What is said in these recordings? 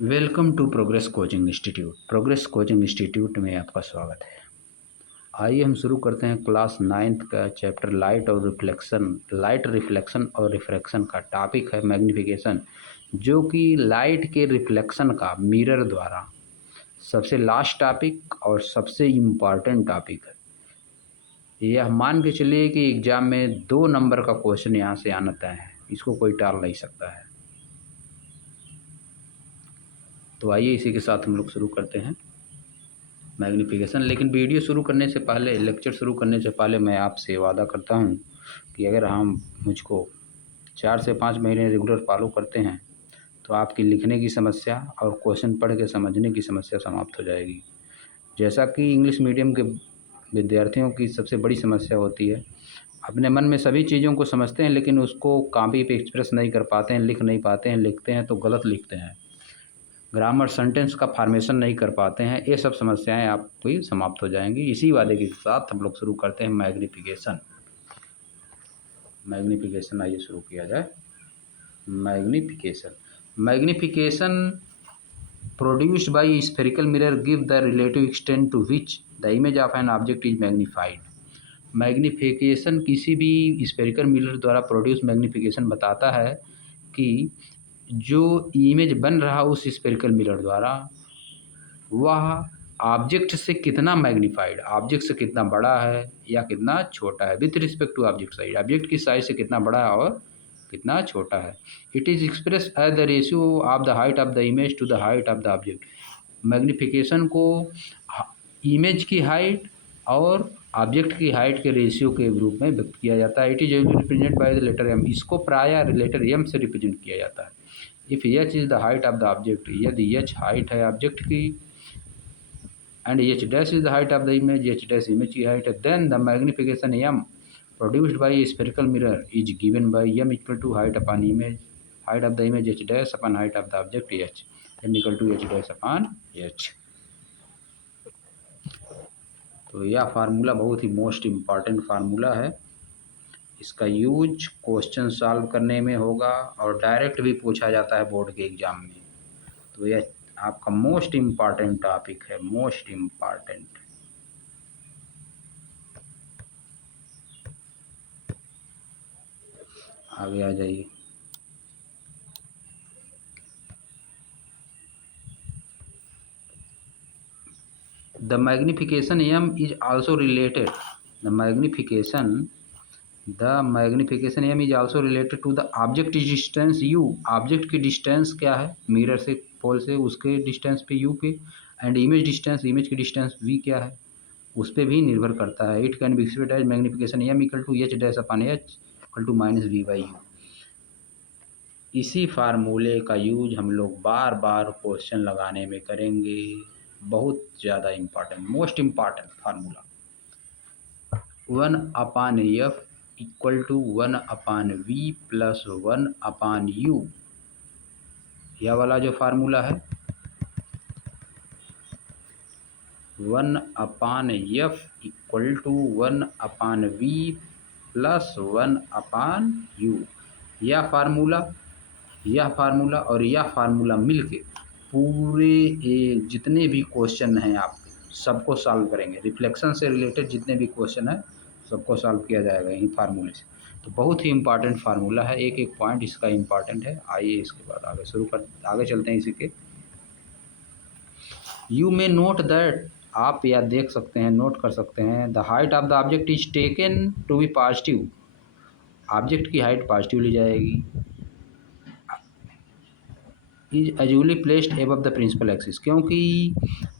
Welcome to Progress Coaching Institute. Progress Coaching Institute में आपका स्वागत है। आइए हम शुरू करते हैं क्लास 9th का चैप्टर लाइट रिफ्लेक्शन और रिफ्रैक्शन का टॉपिक है मैग्नीफिकेशन, जो कि लाइट के रिफ्लेक्शन का मिरर द्वारा सबसे लास्ट टॉपिक और सबसे इम्पॉर्टेंट टॉपिक है। यह मान के चलिए कि एग्ज़ाम में 2 नंबर का क्वेश्चन यहाँ से आना तय है, इसको कोई टाल नहीं सकता है। तो आइए इसी के साथ हम लोग शुरू करते हैं मैग्नीफिकेशन। लेकिन वीडियो शुरू करने से पहले, लेक्चर शुरू करने से पहले मैं आपसे वादा करता हूँ कि अगर हम मुझको 4 से 5 महीने रेगुलर फॉलो करते हैं तो आपकी लिखने की समस्या और क्वेश्चन पढ़ के समझने की समस्या समाप्त हो जाएगी। जैसा कि इंग्लिश मीडियम के विद्यार्थियों की सबसे बड़ी समस्या होती है, अपने मन में सभी चीज़ों को समझते हैं लेकिन उसको कॉपी पे एक्सप्रेस नहीं कर पाते हैं, लिख नहीं पाते हैं, लिखते हैं तो गलत लिखते हैं, ग्रामर सेंटेंस का फॉर्मेशन नहीं कर पाते हैं। ये सब समस्याएं आपकी समाप्त हो जाएंगी। इसी वादे के साथ हम लोग शुरू करते हैं मैग्नीफिकेशन। आइए शुरू किया जाए। Magnification produced by spherical mirror give the relative extent to which the image of an object is magnified. Magnification किसी भी स्फेरिकल मिरर द्वारा प्रोड्यूस मैग्नीफिकेशन बताता है कि जो इमेज बन रहा उस स्फेरिकल मिरर द्वारा वह ऑब्जेक्ट से कितना मैग्नीफाइड, ऑब्जेक्ट से कितना बड़ा है या कितना छोटा है, with respect to object size, object की साइज से कितना बड़ा है और कितना छोटा है। It is express as the ratio of the height of the image to the height of the object. Magnification को इमेज की हाइट और ऑब्जेक्ट की हाइट के रेशियो के रूप में व्यक्त किया जाता है। It is represent by the letter M. इसको प्रायः लेटर एम से रिप्रेजेंट किया जाता है। If H is the height of the object, यदि एच हाइट है ऑब्जेक्ट की and h dash is the height of the image, h dash image की height है, then the magnification m produced by a spherical mirror is given by m equal to height upon image, height of the image h dash upon height of the object h, m equal to h dash upon h। तो यह formula बहुत ही most important formula है। इसका use question solve करने में होगा और direct भी पूछा जाता है बोर्ड के एग्ज़ाम में। तो यह आपका मोस्ट इम्पॉर्टेंट टॉपिक है, मोस्ट इम्पॉर्टेंट। आगे आ जाइए। The magnification m is also related. The magnification m is also related to the object distance u. Object की डिस्टेंस क्या है मिरर से, पोल से, उसके डिस्टेंस पे u पे, एंड इमेज डिस्टेंस, इमेज की डिस्टेंस v क्या है उस पर भी निर्भर करता है। It can be expressed as magnification m equal to h dash upon h equal to minus v by u। इसी फार्मूले का यूज हम लोग बार बार क्वेश्चन लगाने में करेंगे। बहुत ज़्यादा important, most important formula. 1/f equal to 1/v plus 1/u, यह वाला जो फार्मूला है 1/f equal to 1/v plus 1/u, यह फार्मूला और यह फार्मूला मिलके पूरे जितने भी क्वेश्चन हैं आपके सबको सॉल्व करेंगे। रिफ्लेक्शन से रिलेटेड जितने भी क्वेश्चन हैं सबको सॉल्व किया जाएगा यही फार्मूले से। तो बहुत ही इम्पॉर्टेंट फार्मूला है, एक एक पॉइंट इसका इम्पॉर्टेंट है। आइए इसके बाद आगे चलते हैं इसी के। यू मे नोट दैट, आप या देख सकते हैं, नोट कर सकते हैं, the height of the object is taken to be positive. Object की हाइट पॉजिटिव ली जाएगी। Is usually placed above the principal axis, क्योंकि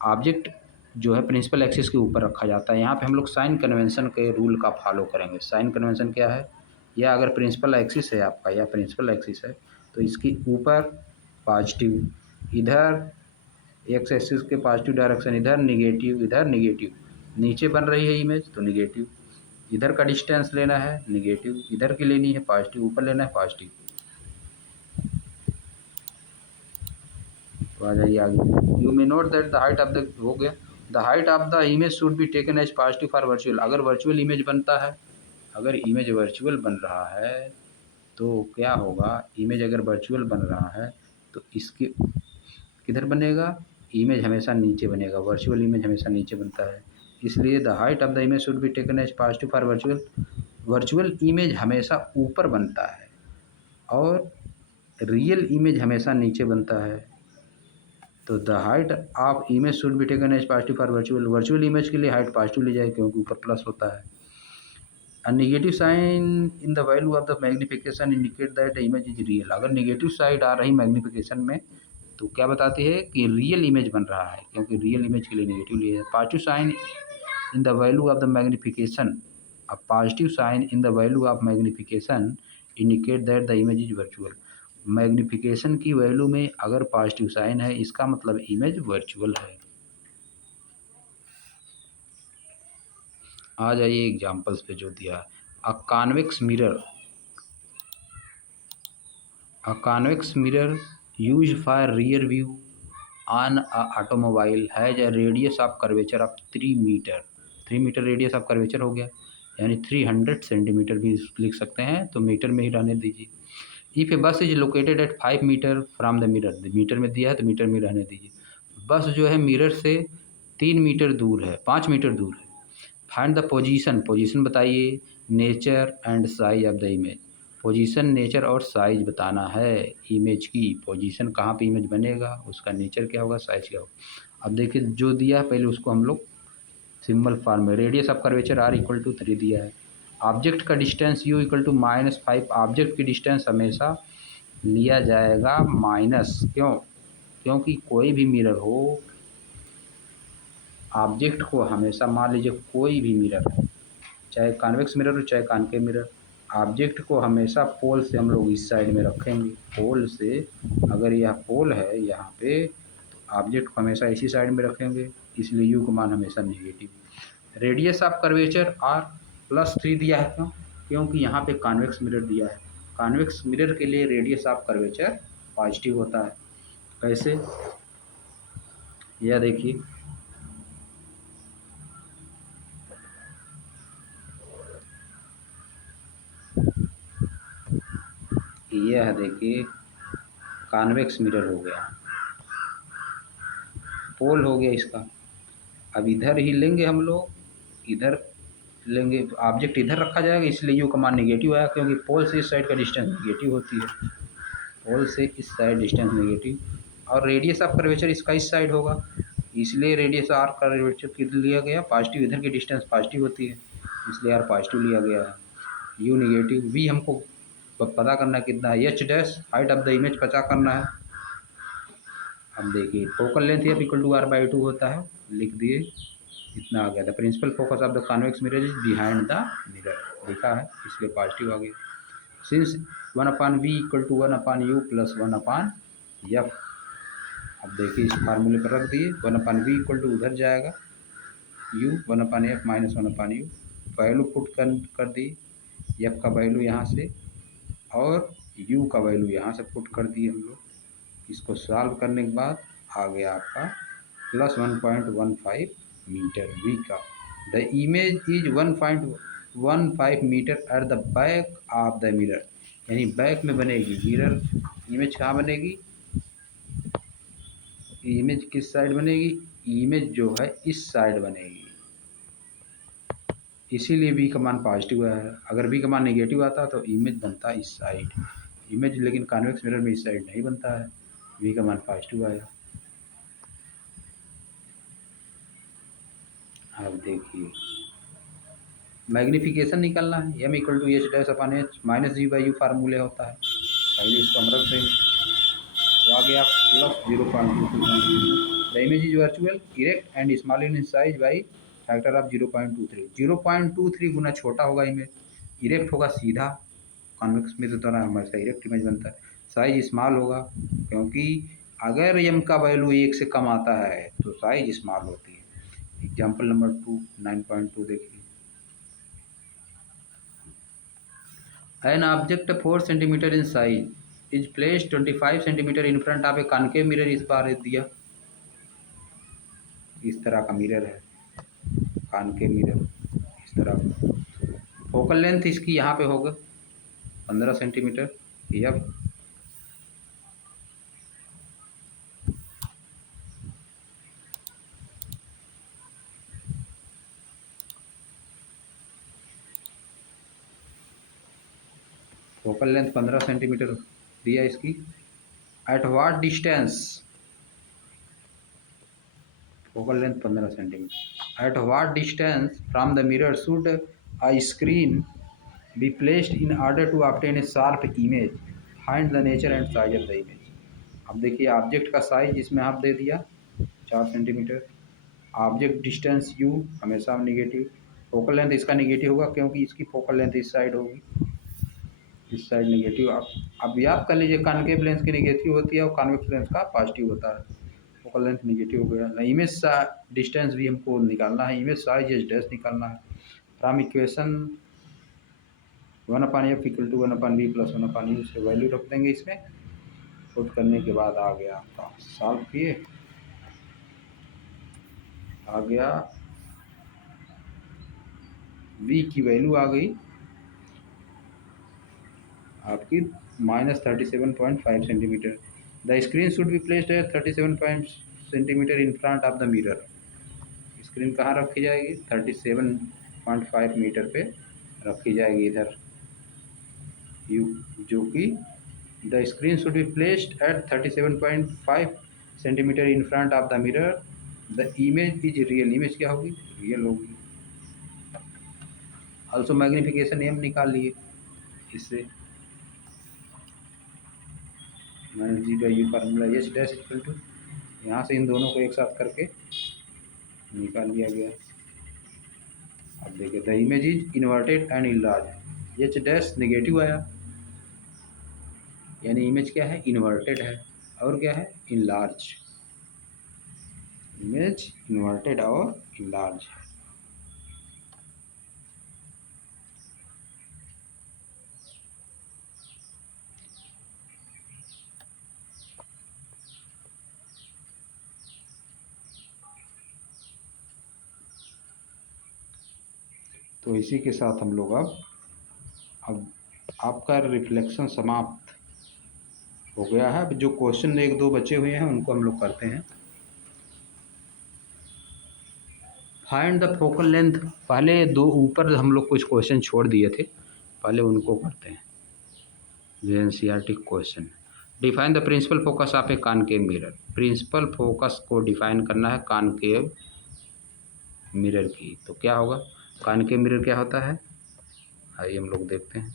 ऑब्जेक्ट जो है प्रिंसिपल एक्सिस के ऊपर रखा जाता है। यहाँ पे हम लोग साइन कन्वेंशन के रूल का फॉलो करेंगे। साइन कन्वेंशन क्या है, या अगर प्रिंसिपल एक्सिस है आपका, या प्रिंसिपल एक्सिस है तो इसके ऊपर पॉजिटिव, इधर एक्स एक्सिस के पॉजिटिव डायरेक्शन, इधर निगेटिव, इधर निगेटिव, नीचे बन रही है इमेज तो निगेटिव, इधर का डिस्टेंस लेना है निगेटिव, इधर की लेनी है पॉजिटिव, ऊपर लेना है पॉजिटिव। तो आ जाइए आगे। You may note that the height of the, हो गया, the height of the image should be taken as positive for virtual. अगर वर्चुअल इमेज बनता है, अगर इमेज वर्चुअल बन रहा है तो क्या होगा, इमेज अगर वर्चुअल बन रहा है तो इसके किधर बनेगा, इमेज हमेशा नीचे बनेगा, वर्चुअल इमेज हमेशा नीचे बनता है। इसलिए the height of the image should be taken as positive for virtual. Virtual image हमेशा ऊपर बनता है और रियल इमेज हमेशा नीचे बनता है। तो the height of image should be taken as positive for virtual. Virtual image के लिए हाइट पॉजिटिव ली जाए क्योंकि ऊपर प्लस होता है। A negative sign in the value of the magnification indicate that the image is real। अगर negative side आ रही magnification में तो क्या बताती है कि रियल इमेज बन रहा है, क्योंकि रियल इमेज के लिए नेगेटिव लिया है। Positive sign in the value of the magnification, a positive sign in the value of magnification indicate that the image is virtual. Magnification की वैल्यू में अगर पॉजिटिव साइन है इसका मतलब इमेज वर्चुअल है। आ जाइए एग्जाम्पल्स पे जो दिया है। A convex mirror used for rear view on a automobile has a radius of curvature of 3 metre. 3 metre radius of curvature हो गया, यानी 300 सेंटीमीटर भी लिख सकते हैं, तो मीटर में ही रहने दीजिए। If a bus is located at 5 metre from the mirror, metre में दिया है तो मीटर में रहने दीजिए। बस जो है मिरर से 3 मीटर दूर है, 5 मीटर दूर है। फाइंड द पोजीशन बताइए, nature and size of the image. Position, nature और साइज बताना है इमेज की। पोजीशन कहाँ पे इमेज बनेगा, उसका नेचर क्या होगा, साइज क्या होगा। अब देखिए जो दिया है पहले उसको हम लोग सिंबल फॉर्म में, radius of curvature r equal to 3 दिया है। ऑब्जेक्ट का distance u equal to -5। Object की डिस्टेंस हमेशा लिया जाएगा माइनस, क्योंकि कोई भी मिरर हो, ऑब्जेक्ट को हमेशा, मान लीजिए कोई भी मिरर है, चाहे कॉन्वेक्स मिरर हो चाहे कॉनकेव मिरर, ऑब्जेक्ट को हमेशा पोल से हम लोग इस साइड में रखेंगे। पोल से, अगर यह पोल है यहाँ पे, तो ऑब्जेक्ट को हमेशा इसी साइड में रखेंगे, इसलिए यू का मान हमेशा negative. Radius of curvature r +3 दिया है, क्योंकि यहाँ पे कॉन्वेक्स मिरर दिया है। कॉन्वेक्स मिरर के लिए रेडियस ऑफ कर्वेचर पॉजिटिव होता है। कैसे, यह देखिए, यह देखिए कॉन्वेक्स मिरर हो गया, पोल हो गया इसका। अब इधर ही लेंगे हम लोग, इधर लेंगे, ऑब्जेक्ट इधर रखा जाएगा, इसलिए यू का मान नेगेटिव आया, क्योंकि पोल से इस साइड का डिस्टेंस नेगेटिव होती है। पोल से इस साइड डिस्टेंस नेगेटिव, और रेडियस ऑफ कर्वेचर इसका इस साइड होगा, इसलिए रेडियस आर कर्वेचर किधर लिया गया, पॉजिटिव। इधर की डिस्टेंस पॉजिटिव होती है, इसलिए आर पॉजिटिव लिया गया है। यू नेगेटिव, वी हमको पता करना है कितना है, H dash height of the image पता करना है। अब देखिए focal length F equal to r/2 होता है, लिख दिए, इतना आ गया था। Principal focus of the convex mirror is behind the mirror, लिखा है, इसलिए पॉजिटिव आ गया। Since 1/v equal to 1/u plus 1/f। अब देखिए इस फार्मूले पर रख दिए, 1/v इक्वल टू उधर जाएगा u, 1/f minus 1/u। Value put कर दी, f का वैल्यू यहाँ से और u का वैल्यू यहाँ से पुट कर दिए हम लोग। इसको सॉल्व करने के बाद आ गया आपका +1.15 मीटर v का। The image is 1.15 metre at the back of the mirror, यानी बैक में बनेगी मिरर। इमेज कहाँ बनेगी, इमेज किस साइड बनेगी, इमेज जो है इस साइड बनेगी, इसीलिए v का मान पॉजिटिव है। अगर v का मान नेगेटिव आता तो इमेज बनता इस साइड, इमेज लेकिन कॉन्वेक्स मिरर में इस साइड नहीं बनता है, v का मान पॉजिटिव आया। अब देखिए मैग्निफिकेशन निकालना है, m equal to H dash upon H minus g/u फार्मूले होता है, पहले इसको हम रख देंगे, तो आ गया +0.22। The image is virtual, erect and small in size by factor of 0.23। 0.23 गुना छोटा होगा इमेज, इरेक्ट होगा सीधा, कॉन्वेक्स में तो तरह हमेशा इरेक्ट इमेज बनता है। साइज स्मॉल होगा, क्योंकि अगर m का वैल्यू 1 से कम आता है तो साइज स्मॉल होती है। एग्जाम्पल नंबर 2 9.2 देखिए। An object 4 centimetre in size is placed 25 centimetre in front of a concave mirror। इस बार दिया, इस तरह का मिरर है, कॉनकेव मिरर इस तरह। फोकल लेंथ इसकी यहाँ पे होगा 15 centimetre, F. Focal length 15 centimetre दिया इसकी। At what distance, focal length 15 centimetre, at what distance from the mirror should a screen be placed in order to obtain a sharp image, find the nature and size of the image. अब देखिए object का size इसमें आप दे दिया 4 centimetre, object distance u हमेशा negative, focal length इसका negative होगा क्योंकि इसकी फोकल लेंथ इस साइड होगी, इस साइड निगेटिव। अब याद कर लीजिए कॉन्केव लेंस की निगेटिव होती है और कॉन्वेक्स लेंस का पॉजिटिव होता है। फोकल लेंथ निगेटिव हो गया। इमेज डिस्टेंस भी हमको निकालना है, इमेज साइज एच डैश निकालना है। From equation 1/f equal to 1/v plus 1/u से वैल्यू रख देंगे इसमें, पुट करने के बाद आ गया आपका, सॉल्व किए आ गया v की वैल्यू आ गई आपकी -37.5 centimetre. The screen should be placed at 37 centimetre in front of the mirror. Screen कहाँ रखी जाएगी? 37.5 मीटर पे रखी जाएगी इधर यू, जो कि the screen should be placed at 37.5 centimetre in front of the mirror. The image is real, image क्या होगी? रियल होगी। ऑल्सो मैग्नीफिकेशन एम निकाल लिए इससे, -g/u formula H dash equal to, यहाँ से इन दोनों को एक साथ करके निकाल लिया गया। अब देखिए the image is inverted and enlarge, H dash negative आया यानी इमेज क्या है? इन्वर्टेड है, और क्या है? इनलार्ज, इमेज इन्वर्टेड और इनलार्ज है। तो इसी के साथ हम लोग अब आपका रिफ्लेक्शन समाप्त हो गया है। अब जो क्वेश्चन 1-2 बचे हुए हैं उनको हम लोग करते हैं। फाइंड द फोकल लेंथ, पहले 2 ऊपर हम लोग कुछ क्वेश्चन छोड़ दिए थे, पहले उनको करते हैं। जो NCERT question, define the principal focus of a concave mirror. Principal focus को डिफाइन करना है कॉनकेव मिरर की, तो क्या होगा? कॉनकेव मिरर क्या होता है? आइए हम लोग देखते हैं।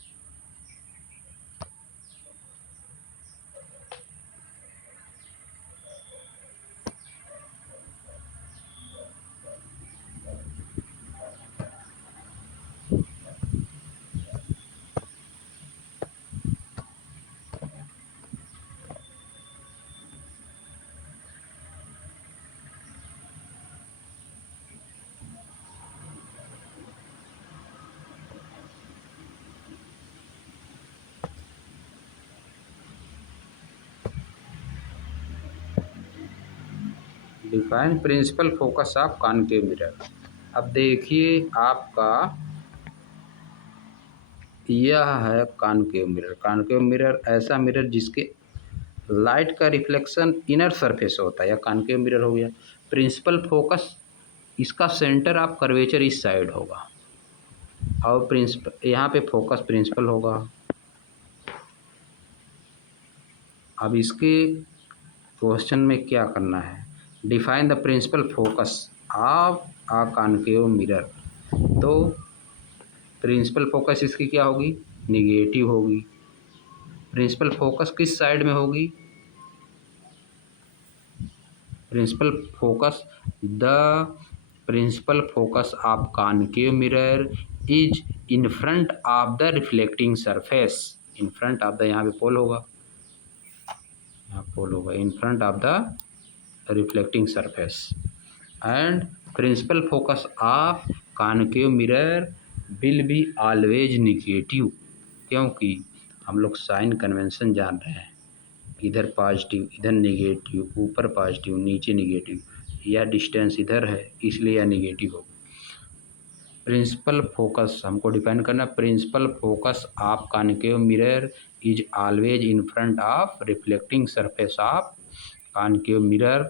Define principal focus of concave mirror. अब देखिए आपका यह है कॉनकेव मिरर। कॉनकेव मिरर ऐसा मिरर जिसके लाइट का रिफ्लेक्शन इनर सरफेस होता है, या कॉनकेव मिरर हो गया। प्रिंसिपल फोकस, इसका सेंटर ऑफ कर्वेचर इस साइड होगा, और प्रिंसिपल यहाँ पे फोकस प्रिंसिपल होगा। अब इसके क्वेश्चन में क्या करना है? Define the principal focus of a concave mirror. तो प्रिंसिपल फोकस इसकी क्या होगी? निगेटिव होगी। प्रिंसिपल फोकस किस साइड में होगी? Principal focus, the principal focus of concave mirror is in front of the reflecting surface. In front of the, यहाँ पे पोल होगा, यहाँ पोल होगा, in front of the reflecting surface. And principal focus of concave mirror will be always negative, क्योंकि हम लोग sign convention जान रहे हैं, इधर पॉजिटिव इधर निगेटिव, ऊपर पॉजिटिव नीचे निगेटिव, यह डिस्टेंस इधर है इसलिए यह निगेटिव होगा। प्रिंसिपल फोकस हमको डिफाइन करना, principal focus of concave mirror is always in front of reflecting surface of concave mirror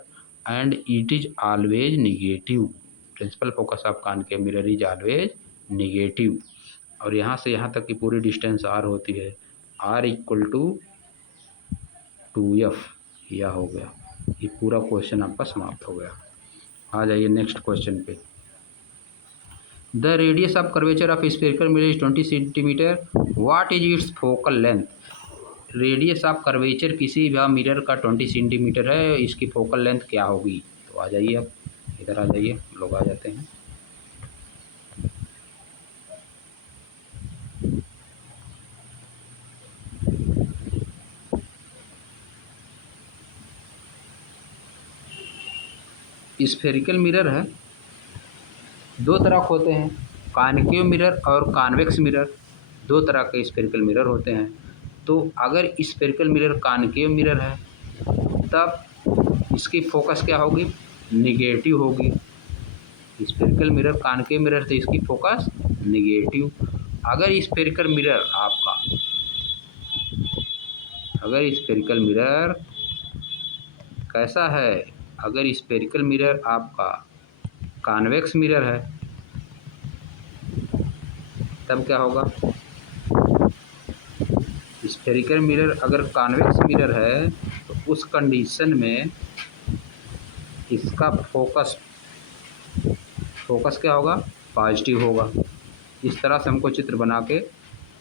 and it is always negative. Principal focus of concave mirror is always negative. और यहाँ से यहाँ तक की पूरी distance are होती है, R इक्वल टू 2F, यह हो गया। ये पूरा क्वेश्चन आपका समाप्त हो गया। आ जाइए नेक्स्ट क्वेश्चन पे। The radius of curvature of spherical mirror is 20 centimetre, what is it's focal length. Radius of curvature किसी भी मिरर का 20 सेंटीमीटर है, इसकी फोकल लेंथ क्या होगी। तो आ जाइए, अब इधर आ जाइए, हम लोग आ जाते हैं। स्फेरिकल मिरर है, दो तरह होते हैं, कॉनकेव मिरर और कॉन्वेक्स मिरर। दो तरह के स्फेरिकल मिरर होते हैं। तो अगर स्फेरिकल मिरर कॉनकेव मिरर है तब इसकी फोकस क्या होगी, निगेटिव होगी। स्फेरिकल मिरर कॉनकेव मिरर तो इसकी फोकस निगेटिव। अगर स्फेरिकल मिरर आपका, अगर स्फेरिकल मिरर कैसा है, अगर स्फेरिकल मिरर आपका कॉन्वेक्स मिरर है तब क्या होगा। स्फेरिकल मिरर अगर कॉन्वेक्स मिरर है तो उस कंडीशन में इसका फोकस क्या होगा, पॉजिटिव होगा। इस तरह से हमको चित्र बना के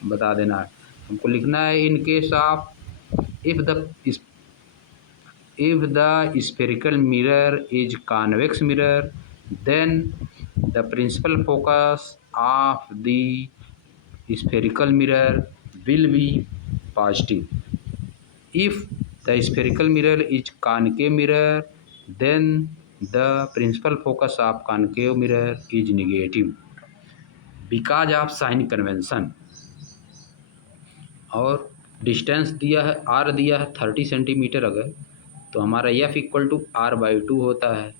बता देना है। हमको लिखना है in case of if the spherical mirror is convex mirror, then the principal focus of the spherical mirror will be positive. If the spherical mirror is concave mirror, then the principal focus of concave mirror is negative because of sign convention। और distance दिया है, R दिया है 30 centimetre, अगर तो हमारा F equal to R/2 होता है।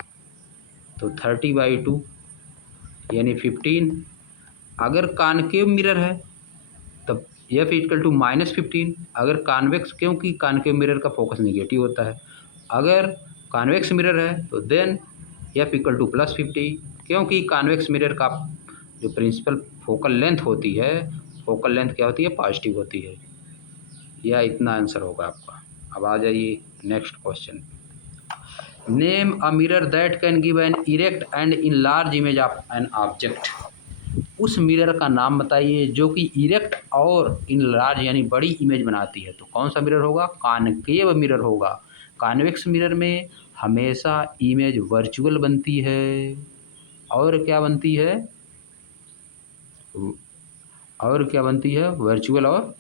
तो 30/2 यानी 15। अगर कॉनकेव मिरर है तब F इक्वल टू -15। अगर कॉन्वेक्स, क्योंकि कॉनकेव मिरर का फोकस नेगेटिव होता है। अगर कॉन्वेक्स मिरर है तो देन F इक्वल टू +50, क्योंकि कॉन्वेक्स मिरर का जो प्रिंसिपल फोकल लेंथ होती है, फोकल लेंथ क्या होती है, पॉजिटिव होती है। यह इतना आंसर होगा आपका। अब आ जाइए next question. Name a mirror that can give an erect and in large image of an object. उस मिरर का नाम बताइए जो कि इरेक्ट और इन लार्ज यानी बड़ी इमेज बनाती है। तो कौन सा मिरर होगा, कॉनकेव मिरर होगा। कॉन्वेक्स मिरर में हमेशा इमेज वर्चुअल बनती है, और क्या बनती है, वर्चुअल। और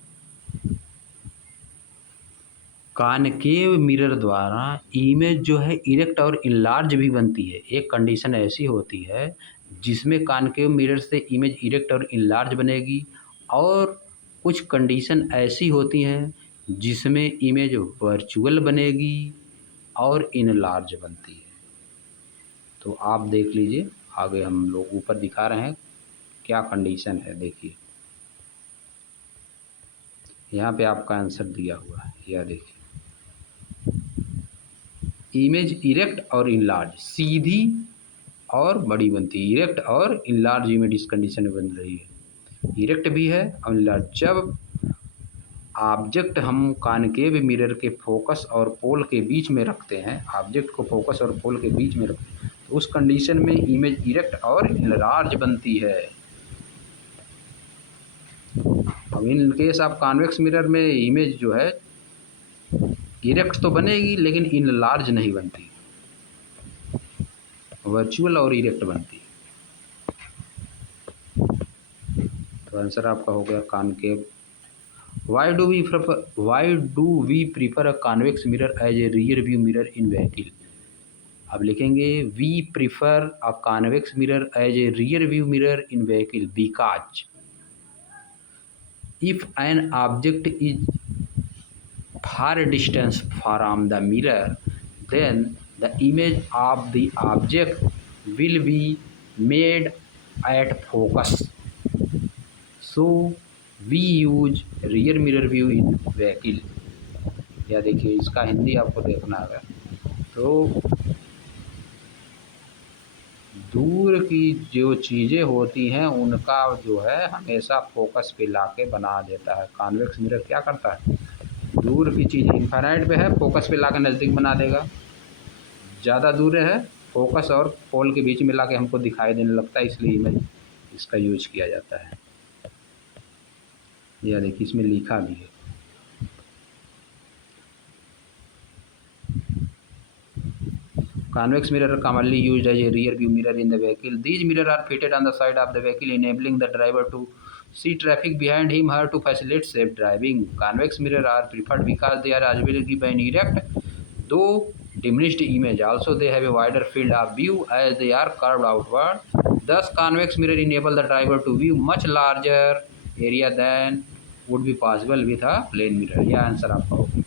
कॉनकेव मिरर द्वारा इमेज जो है इरेक्ट और इनलार्ज भी बनती है। एक कंडीशन ऐसी होती है जिसमें कॉनकेव मिरर से इमेज इरेक्ट और इनलार्ज बनेगी, और कुछ कंडीशन ऐसी होती हैं जिसमें इमेज वर्चुअल बनेगी और इनलार्ज बनती है। तो आप देख लीजिए, आगे हम लोग ऊपर दिखा रहे हैं क्या कंडीशन है। देखिए यहाँ पे आपका आंसर दिया हुआ है, यह देखिए, इमेज इरेक्ट और इनलार्ज, सीधी और बड़ी बनती है। इरेक्ट और इनलार्ज इमेज इस कंडीशन में बन रही है, इरेक्ट भी है और इनलार्ज। जब ऑब्जेक्ट हम कॉनकेव मिरर के फोकस और पोल के बीच में रखते हैं, ऑब्जेक्ट को फोकस और पोल के बीच में रखते हैं, तो उस कंडीशन में इमेज इरेक्ट और इनलार्ज बनती है। अब in case of convex mirror में इमेज जो है इरेक्ट तो बनेगी लेकिन इनलार्ज नहीं बनती, वर्चुअल और इरेक्ट बनती है। तो आंसर आपका हो गया concave. Why do we prefer a convex mirror as a rear view mirror in vehicle. अब लिखेंगे we prefer a convex mirror as a rear view mirror in vehicle because if an object is far distance from the mirror, then the image of the object will be made at focus. So we use rear mirror view in vehicle। या देखिए, इसका हिंदी आपको देखना है। तो दूर की जो चीज़ें होती हैं उनका जो है हमेशा फोकस पे लाके बना देता है। कॉन्वेक्स मिरर क्या करता है, दूर की चीज़ इन्फिनिट पे है, फोकस पे लाके नज़दीक बना देगा। ज़्यादा दूर है, फोकस और पोल के बीच में लाके हमको दिखाई देने लगता है, इसलिए इमेज इसका यूज किया जाता है। यह देखिए इसमें लिखा भी है। Convex mirror are commonly used as a rear view mirror in the vehicle. These mirrors are fitted on the side of the vehicle, enabling the driver to see traffic behind him or to facilitate safe driving. Convex mirrors are preferred because they are able to give an erect, though diminished image. Also, they have a wider field of view as they are curved outward. Thus, convex mirror enable the driver to view much larger area than would be possible with a plane mirror. यह answer आपका होगा।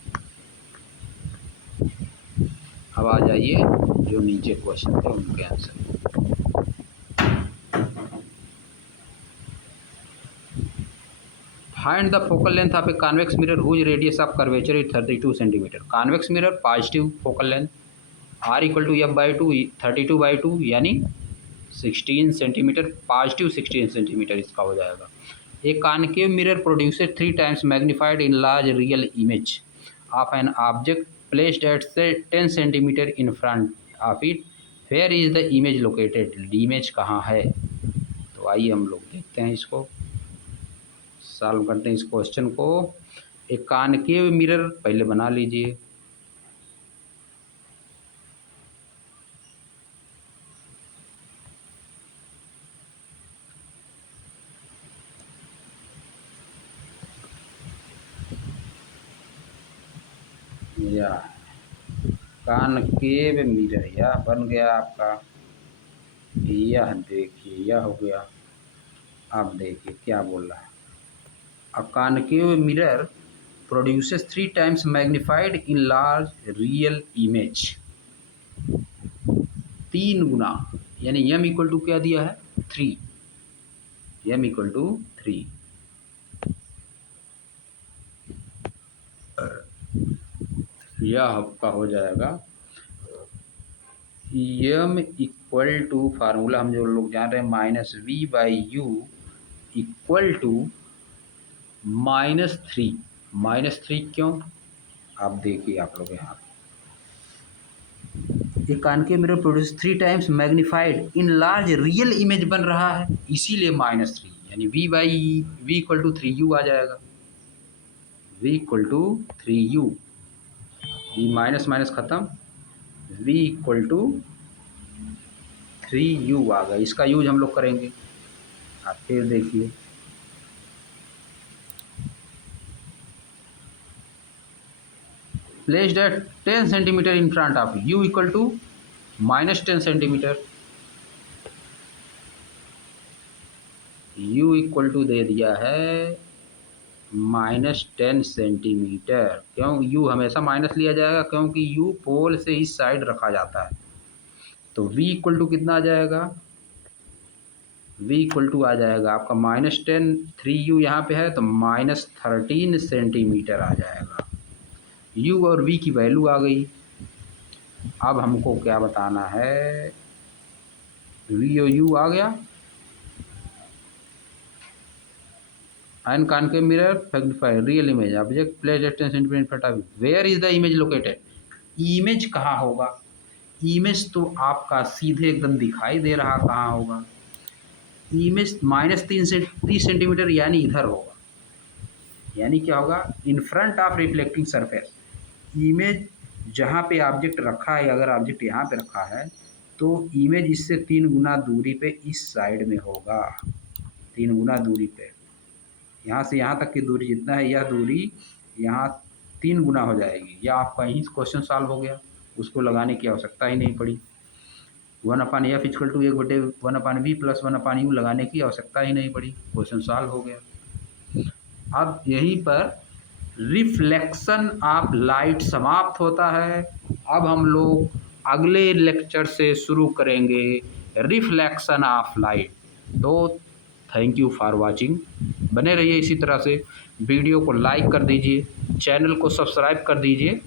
अब आ जाइए जो नीचे question थे उनके answer. Find the focal length of a convex mirror whose radius of curvature is 32 centimetre. Convex mirror positive focal length R equal to F by two 32/2 यानी 16 सेंटीमीटर, पॉजिटिव 16 सेंटीमीटर इसका हो जाएगा। A concave mirror produces 3 times magnified enlarged real image of an object placed at 10 centimetre in front of it. Where is the image located, image कहाँ है। तो आइए हम लोग देखते हैं, इसको सॉल्व करते हैं इस क्वेश्चन को। एक कॉनकेव मिरर पहले बना लीजिए। या कॉनकेव मिरर यह बन गया आपका, यह देखिए यह हो गया। अब देखिए क्या बोल रहा है, अ concave mirror produces 3 times magnified enlarged real image. 3 गुना यानी m इक्वल टू क्या दिया है 3, m इक्वल टू 3। यह आपका हो जाएगा m इक्वल टू, फार्मूला हम जो लोग जान रहे हैं -v/u इक्वल टू -3 क्यों, आप देखिए आप लोग यहाँ पे concave mirror produce 3 times magnified enlarged real image बन रहा है, इसीलिए -3 यानी v इक्वल टू 3u आ जाएगा। v इक्वल टू 3u, ये माइनस माइनस खत्म, v इक्वल टू 3u आ गया। इसका यूज हम लोग करेंगे। आप फिर देखिए placed at 10 centimetre in front of u equal to -10 centimetre, u equal to दे दिया है -10 सेंटीमीटर। क्यों u हमेशा माइनस लिया जाएगा, क्योंकि u पोल से इस साइड रखा जाता है। तो v इक्वल टू कितना आ जाएगा, v इक्वल टू आ जाएगा आपका -10, 3u यहाँ पे है तो -13 सेंटीमीटर आ जाएगा। u और v की वैल्यू आ गई। अब हमको क्या बताना है, v और u आ गया। An concave mirror magnify real image object placed at 10 centimetre in front of it. Where is the image located, image कहाँ होगा, इमेज तो आपका सीधे एकदम दिखाई दे रहा कहाँ होगा, इमेज -3 सेंटीमीटर यानी इधर होगा। यानी क्या होगा, in front of reflecting surface. Image जहाँ पे ऑब्जेक्ट रखा है, अगर ऑब्जेक्ट यहाँ पे रखा है तो इमेज इससे 3 गुना दूरी पे इस साइड में होगा, 3 गुना दूरी पे। यहाँ से यहाँ तक की दूरी जितना है, यह दूरी यहाँ 3 गुना हो जाएगी। यह आपका यहीं क्वेश्चन सॉल्व हो गया, उसको लगाने की आवश्यकता ही नहीं पड़ी। 1/f equal to 1/v plus 1/u लगाने की आवश्यकता ही नहीं पड़ी, क्वेश्चन सॉल्व हो गया। अब यहीं पर रिफ्लेक्शन ऑफ लाइट समाप्त होता है। अब हम लोग अगले लेक्चर से शुरू करेंगे रिफ्लेक्शन ऑफ लाइट। तो थैंक यू फॉर वाचिंग, बने रहिए इसी तरह से। वीडियो को लाइक कर दीजिए, चैनल को सब्सक्राइब कर दीजिए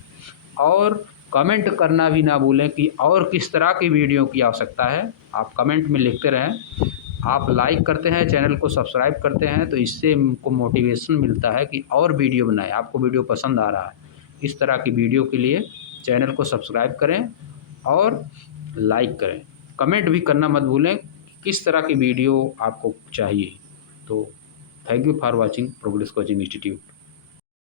और कमेंट करना भी ना भूलें कि और किस तरह की वीडियो की आवश्यकता है। आप कमेंट में लिखते रहें। आप लाइक करते हैं, चैनल को सब्सक्राइब करते हैं तो इससे हमको मोटिवेशन मिलता है कि और वीडियो बनाएं। आपको वीडियो पसंद आ रहा है, इस तरह की वीडियो के लिए चैनल को सब्सक्राइब करें और लाइक करें। कमेंट भी करना मत भूलें कि किस तरह की वीडियो आपको चाहिए। तो thank you for watching progress Coaching institute.